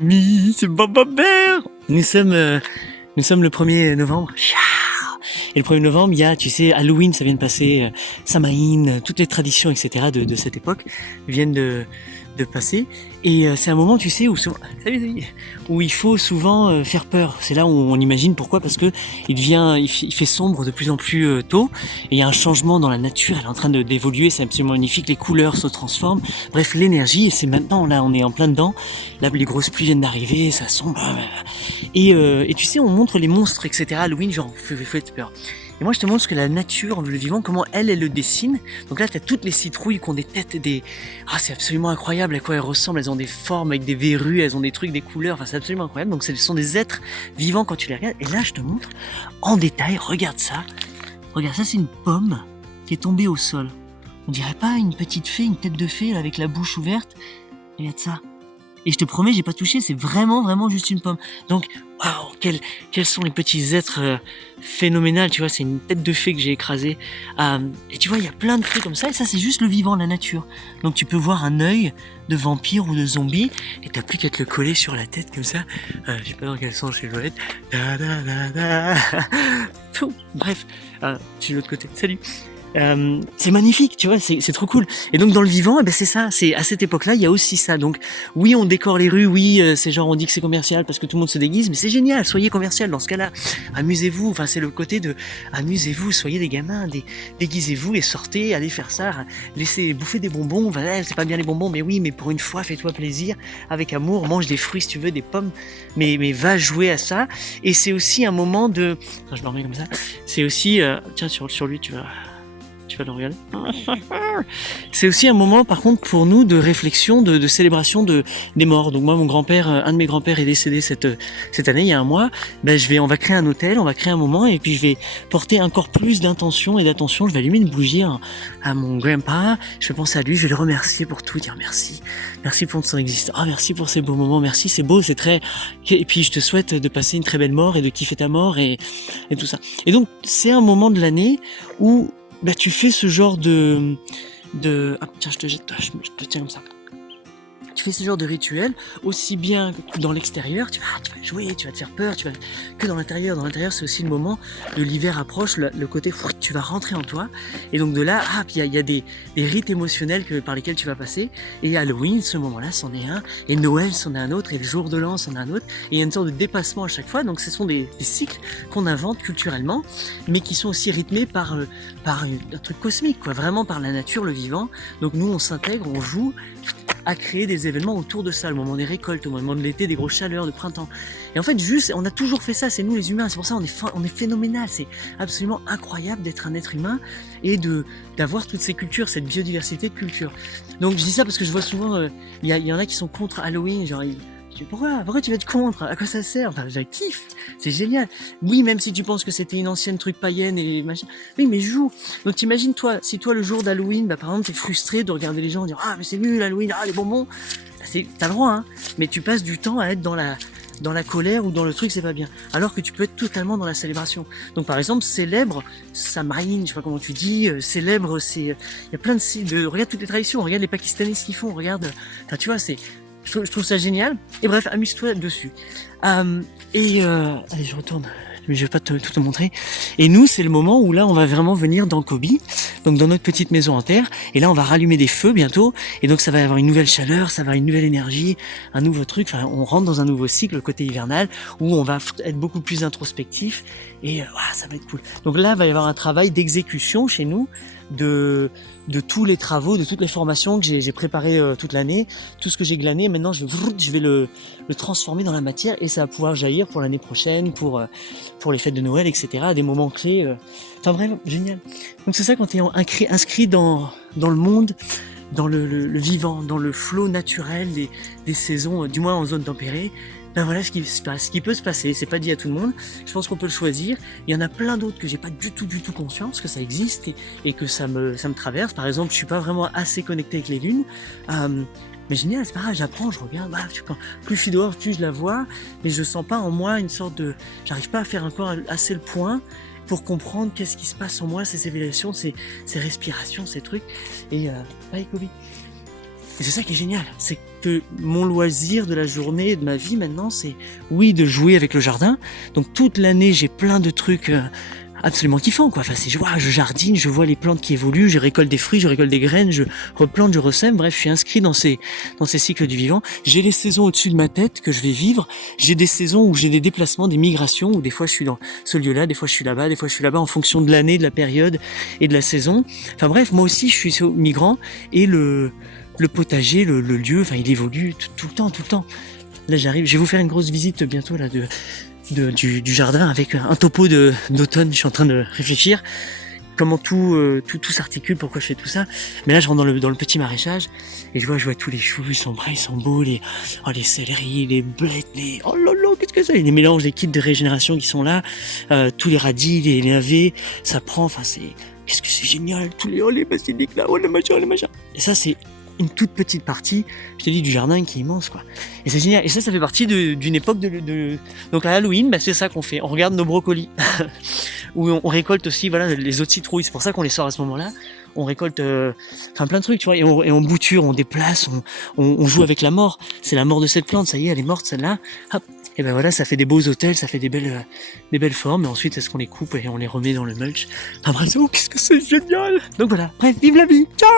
Oui, c'est Baba Bear. Nous sommes le 1er novembre. Et le 1er novembre, il y a, tu sais, Halloween, ça vient de passer, Samhain, toutes les traditions, etc. de cette époque viennent de passer. Et c'est un moment, tu sais, où il faut souvent faire peur. C'est là où on imagine pourquoi, parce que il fait sombre de plus en plus tôt. Et il y a un changement dans la nature, elle est en train d'évoluer, c'est absolument magnifique. Les couleurs se transforment. Bref, l'énergie, et c'est maintenant, là, on est en plein dedans. Là, les grosses pluies viennent d'arriver, ça sombre. Et tu sais, on montre les monstres, etc. Halloween, genre, faites peur. Et moi, je te montre ce que la nature, le vivant, comment elle le dessine. Donc là, tu as toutes les citrouilles qui ont des têtes et des... Ah, c'est absolument incroyable à quoi elles ressemblent. Elles ont des formes avec des verrues, elles ont des trucs, des couleurs. Enfin, c'est absolument incroyable. Donc, ce sont des êtres vivants quand tu les regardes. Et là, je te montre en détail. Regarde ça. Regarde, ça, c'est une pomme qui est tombée au sol. On dirait pas une petite fée, une tête de fée là, avec la bouche ouverte. Regarde ça. Et je te promets, j'ai pas touché, c'est vraiment juste une pomme. Donc, waouh, quels sont les petits êtres phénoménaux, tu vois, c'est une tête de fée que j'ai écrasée. Et tu vois, il y a plein de trucs comme ça, et ça, c'est juste le vivant, la nature. Donc, tu peux voir un œil de vampire ou de zombie, et t'as plus qu'à te le coller sur la tête, comme ça. Je sais pas dans quel sens je dois être. Bref, je suis de l'autre côté. Salut. C'est magnifique, tu vois, c'est trop cool. Et donc dans le vivant, eh ben c'est ça, c'est à cette époque-là, il y a aussi ça. Donc oui, on décore les rues, oui, c'est genre on dit que c'est commercial parce que tout le monde se déguise, mais c'est génial, soyez commercial dans ce cas-là. Amusez-vous, enfin c'est le côté de amusez-vous, soyez des gamins, déguisez-vous et sortez, allez faire ça, laissez bouffer des bonbons, voilà, c'est pas bien les bonbons, mais oui, mais pour une fois, fais-toi plaisir, avec amour, mange des fruits si tu veux, des pommes, mais va jouer à ça. Et c'est aussi un moment de... Enfin, je me remets comme ça. C'est aussi... tiens, sur lui, tu vas le regarder. C'est aussi un moment, par contre, pour nous, de réflexion, de célébration des morts. Donc moi, mon grand-père, un de mes grands-pères est décédé cette année, il y a un mois. Ben, on va créer un hôtel, on va créer un moment, et puis je vais porter encore plus d'intention et d'attention. Je vais allumer une bougie à mon grandpa. Je vais penser à lui, je vais le remercier pour tout, dire merci. Merci pour son existence. Ah, merci pour ces beaux moments. Merci, c'est beau, c'est très... Et puis je te souhaite de passer une très belle mort et de kiffer ta mort et tout ça. Et donc, c'est un moment de l'année où bah, tu fais ce genre ah, tiens, je te tiens comme ça. Tu fais ce genre de rituel, aussi bien que dans l'extérieur, tu vas jouer, tu vas te faire peur, que dans l'intérieur. Dans l'intérieur, c'est aussi le moment de l'hiver approche, le côté, tu vas rentrer en toi. Et donc de là, puis il y a des rites émotionnels par lesquels tu vas passer. Et Halloween, ce moment-là, c'en est un. Et Noël, c'en est un autre. Et le jour de l'an, c'en est un autre. Et il y a une sorte de dépassement à chaque fois. Donc ce sont des cycles qu'on invente culturellement, mais qui sont aussi rythmés par un truc cosmique, quoi. Vraiment par la nature, le vivant. Donc nous, on s'intègre, on joue à créer des événements autour de ça, le moment des récoltes, au moment de l'été, des grosses chaleurs, de printemps. Et en fait, juste, on a toujours fait ça, c'est nous les humains, c'est pour ça on est phénoménal, c'est absolument incroyable d'être un être humain et d'avoir toutes ces cultures, cette biodiversité de culture. Donc je dis ça parce que je vois souvent, il y en a qui sont contre Halloween, genre pourquoi tu vas être contre? À quoi ça sert? Enfin, je kiffe, c'est génial. Oui, même si tu penses que c'était une ancienne truc païenne et machin. Oui, mais joue. Donc t'imagines toi, si toi le jour d'Halloween, par exemple, t'es frustré de regarder les gens dire ah mais c'est nul Halloween, ah les bonbons, t'as le droit, hein. Mais tu passes du temps à être dans la colère ou dans le truc c'est pas bien. Alors que tu peux être totalement dans la célébration. Donc par exemple, célèbre Samhain, je sais pas comment tu dis, célèbre, il y a plein regarde toutes les traditions, regarde les Pakistanais ce qu'ils font, regarde, tu vois, je trouve ça génial. Et bref, amuse-toi dessus. Allez, je retourne. Mais je vais pas tout te montrer. Et nous, c'est le moment où là, on va vraiment venir dans Kobe, donc dans notre petite maison en terre. Et là, on va rallumer des feux bientôt. Et donc, ça va avoir une nouvelle chaleur, ça va avoir une nouvelle énergie, un nouveau truc. Enfin, on rentre dans un nouveau cycle, le côté hivernal, où on va être beaucoup plus introspectif. Et ça va être cool. Donc là, il va y avoir un travail d'exécution chez nous de tous les travaux, de toutes les formations que j'ai préparées toute l'année, tout ce que j'ai glané. Maintenant, je vais le transformer dans la matière et ça va pouvoir jaillir pour l'année prochaine, pour les fêtes de Noël, etc. Des moments clés. Enfin bref, génial. Donc c'est ça quand tu es inscrit dans le monde, dans le vivant, dans le flot naturel des saisons, du moins en zone tempérée. Ben voilà ce qui se passe, ce qui peut se passer, c'est pas dit à tout le monde, je pense qu'on peut le choisir, il y en a plein d'autres que j'ai pas du tout conscience que ça existe et que ça me traverse, par exemple je suis pas vraiment assez connecté avec les lunes, mais génial, c'est pas grave, j'apprends, je regarde, plus je suis dehors, plus je la vois, mais je sens pas en moi une sorte j'arrive pas à faire encore assez le point pour comprendre qu'est-ce qui se passe en moi, ces évaluations, ces respirations, ces trucs, et bye Kobe. Et c'est ça qui est génial, c'est que mon loisir de la journée, de ma vie maintenant, c'est oui de jouer avec le jardin. Donc toute l'année, j'ai plein de trucs absolument kiffants, quoi. Enfin, je jardine, je vois les plantes qui évoluent, je récolte des fruits, je récolte des graines, je replante, je ressème. Bref, je suis inscrit dans ces cycles du vivant. J'ai les saisons au-dessus de ma tête que je vais vivre. J'ai des saisons où j'ai des déplacements, des migrations, où des fois je suis dans ce lieu-là, des fois je suis là-bas, des fois je suis là-bas en fonction de l'année, de la période et de la saison. Enfin bref, moi aussi je suis migrant et le potager, le lieu, enfin il évolue tout le temps. Là j'arrive, je vais vous faire une grosse visite bientôt là du jardin avec un topo d'automne. Je suis en train de réfléchir comment tout s'articule, pourquoi je fais tout ça. Mais là je rentre dans le petit maraîchage et je vois tous les choux, ils sont beaux, les céleris, les blettes, oh là là, qu'est-ce que c'est, les mélanges, les kits de régénération qui sont là, tous les radis, les navets, ça prend, enfin qu'est-ce que c'est génial, tous les basiliques là, le machin. Et ça c'est une toute petite partie, je te dis, du jardin qui est immense, quoi. Et c'est génial. Et ça fait partie d'une époque donc à Halloween, c'est ça qu'on fait. On regarde nos brocolis. Où on récolte aussi, voilà, les autres citrouilles. C'est pour ça qu'on les sort à ce moment-là. On récolte, plein de trucs, tu vois. Et on bouture, on déplace, on joue avec la mort. C'est la mort de cette plante. Ça y est, elle est morte, celle-là. Hop. Et ben voilà, ça fait des beaux hôtels, ça fait des belles formes. Et ensuite, est-ce qu'on les coupe et on les remet dans le mulch. Enfin bref, qu'est-ce que c'est génial! Donc voilà. Bref, vive la vie! Ciao!